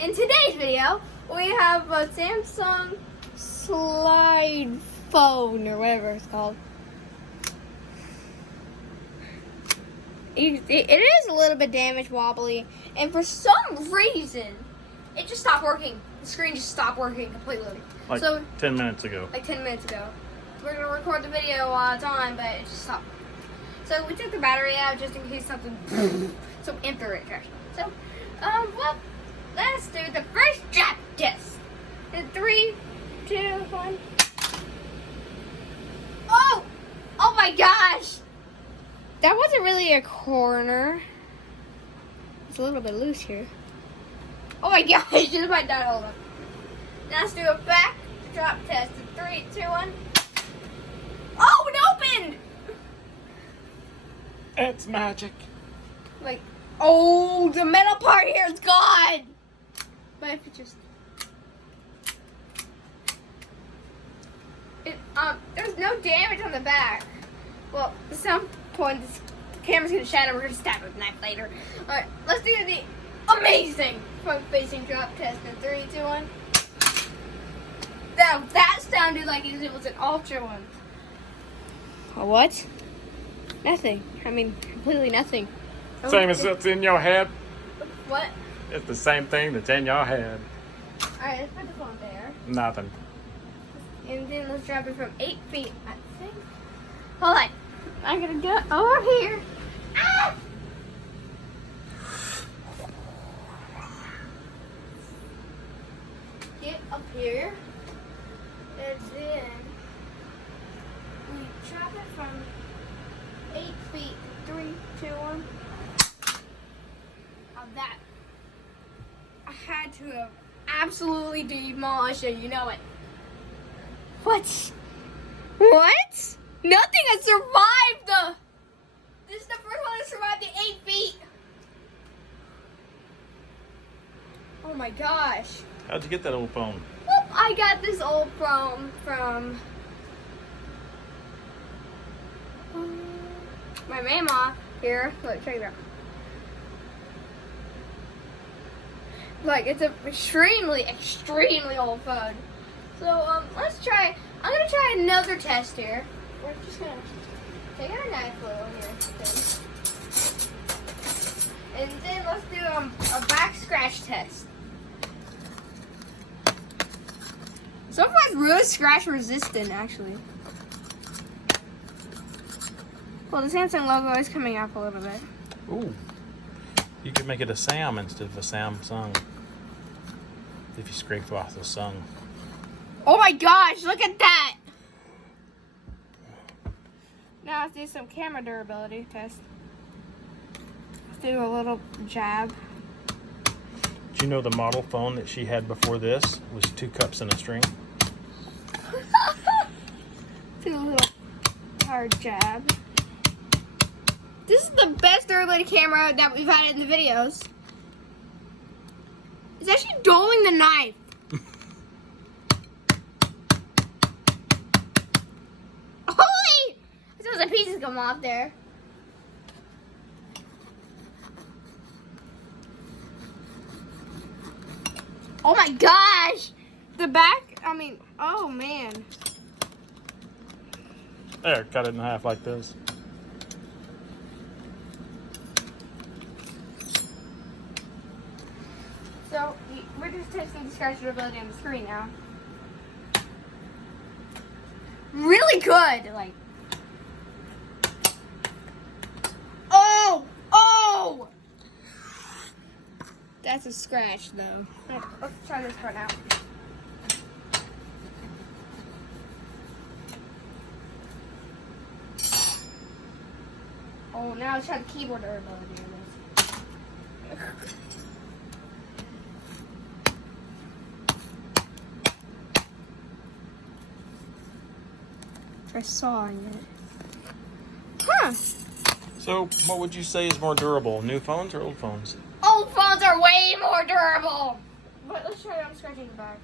in today's video, we have a Samsung slide phone or whatever it's called. It is a little bit damaged, wobbly, and for some reason, it just stopped working. The screen just stopped working completely. Like 10 minutes ago. Like 10 minutes ago. We're going to record the video while it's on, but it just stopped. So we took the battery out just in case something, some infrared crashed. So, well, let's do the first drop test. In 3, 2, 1. Oh! Oh my gosh! That wasn't really a corner. It's a little bit loose here. Oh my gosh, just might not hold up. Now let's do a back drop test. In 3, 2, 1. Oh, it opened! It's magic. Like, oh, the metal part here is gone. But if it just, there's no damage on the back. Well, at some point, this camera's gonna shatter. We're gonna stab it with a knife later. All right, let's do the amazing front-facing drop test in 3, 2, 1. That sounded like it was an ultra one. A what? Nothing. I mean, completely nothing. Same as what's in your head. What? It's the same thing that's in your head. Alright, let's put the phone there. Nothing. And then let's drop it from 8 feet, I think. Hold on. I'm gonna go over here. Ah! Get up here. And then we drop it from 8 feet. 3, 2, 1. Of that. I had to have absolutely demolished it, you know it. What? What? Nothing has survived the... This is the first one that survived the 8 feet. Oh my gosh. How'd you get that old phone? Well, I got this old phone from my Mamaw here. Look, check it out. Like, it's an extremely, extremely old phone. So, let's try, I'm gonna try another test here. We're just gonna take our knife a little here. And then let's do a back scratch test. So far it's really scratch resistant, actually. Well, the Samsung logo is coming off a little bit. Ooh. You could make it a Sam instead of a Samsung. If you scraped off the sung. Oh my gosh, look at that! Now let's do some camera durability test. Let's do a little jab. Do you know the model phone that she had before this was 2 cups and a string? Do a little hard jab. This is the best durability camera that we've had in the videos. It's actually dulling the knife. Holy! I saw the pieces come off there. Oh my gosh! The back, I mean, oh man. There, cut it in half like this. So, we're just testing the scratch durability on the screen now. Really good, like. Oh! Oh! That's a scratch, though. Let's try this part out. Oh, now let's try the keyboard durability on this. Try sawing it. Huh. So, what would you say is more durable, new phones or old phones? Old phones are way more durable. But let's try it on scratching the back.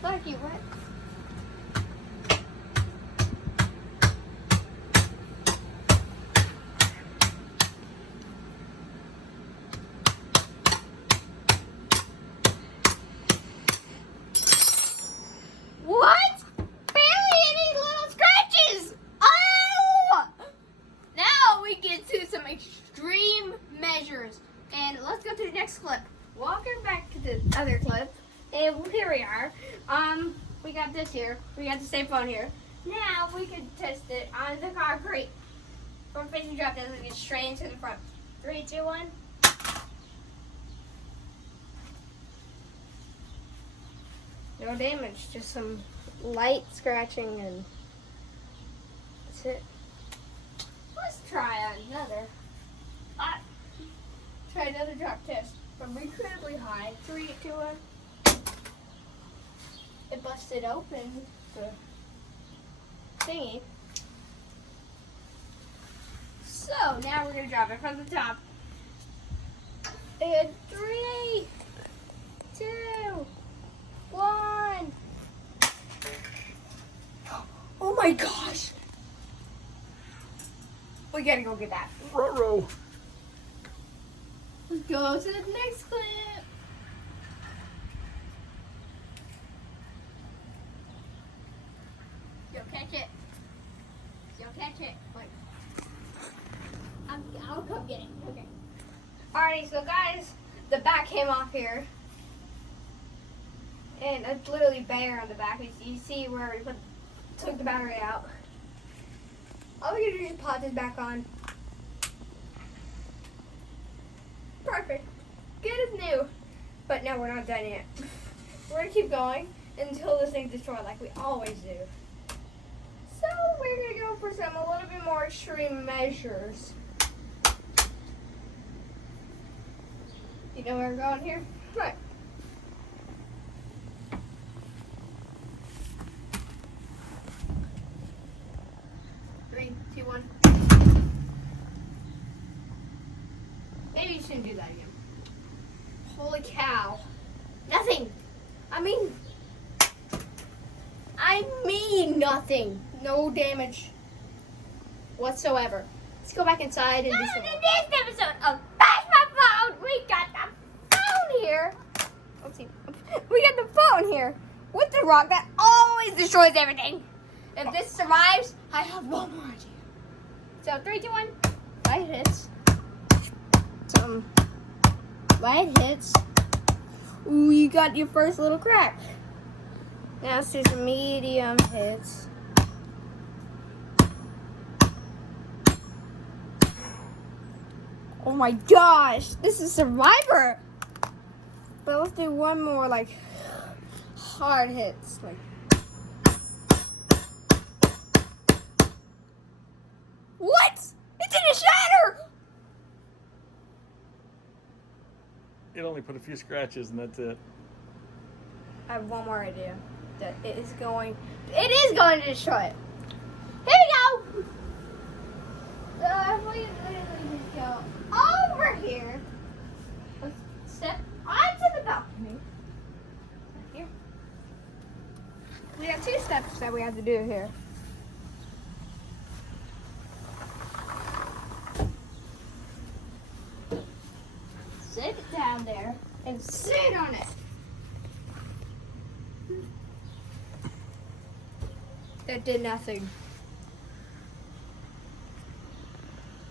Thank you, what? we got this here. We got the same phone here. Now we can test it on the concrete. From facing drop down, we get straight into the front. 3, 2, 1. No damage, just some light scratching and that's it. Let's try another. Try another drop test from incredibly high. 3, 2, 1. It busted open the thingy. So now we're gonna drop it from the top. And 3, 2, 1. Oh my gosh! We gotta go get that. Ruh-roh. Let's go to the next clip. You'll catch it. You'll catch it. Wait. I'll come get it. Okay. Alrighty, so guys, the back came off here. And it's literally bare on the back. You see where we took the battery out. All we gotta do is pop this back on. Perfect. Good as new. But no, we're not done yet. We're gonna keep going until this thing's destroyed like we always do. So we're gonna go for some a little bit more extreme measures. You know where we're going here? Right. Three, two, one. Maybe you shouldn't do that again. Holy cow. Nothing. I mean nothing. No damage whatsoever. Let's go back inside and do some. In this episode of Bash My Phone, we got the phone here. Oopsie. We got the phone here with the rock that always destroys everything. If this survives, I have one more idea. So 3, 2, 1. Light hits. Some light hits. Ooh, you got your first little crack. Now let's do some medium hits. Oh my gosh, this is Survivor. But let's do one more like hard hits. Like what? It didn't shatter! It only put a few scratches and that's it. I have one more idea. That it is going to destroy it. Here we go! We literally just go over here. Let's step onto the balcony. Here. We have 2 steps that we have to do here. Sit down there and sit on it. That did nothing.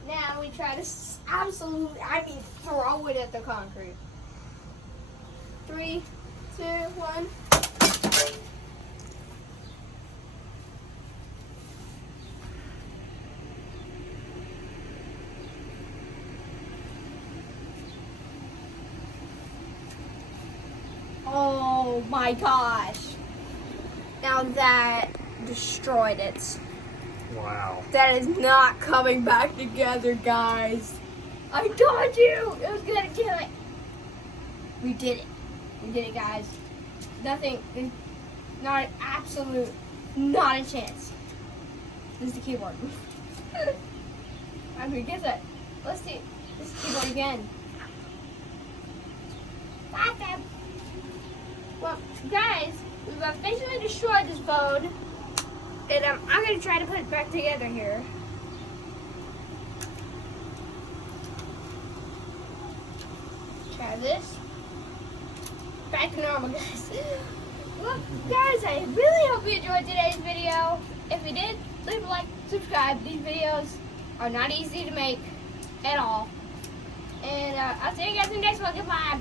Now we try to throw it at the concrete. 3, 2, 1. Oh my gosh. Now that destroyed it. Wow. That is not coming back together, guys. I told you it was gonna kill it. We did it. We did it, guys. Nothing. Not an absolute. Not a chance. This is the keyboard. I mean, guess what? Let's see this keyboard again. Awesome. Well, guys, we've officially destroyed this phone. And I'm going to try to put it back together here. Try this. Back to normal, guys. Well, guys, I really hope you enjoyed today's video. If you did, leave a like, subscribe. These videos are not easy to make at all. And I'll see you guys in the next one. Goodbye.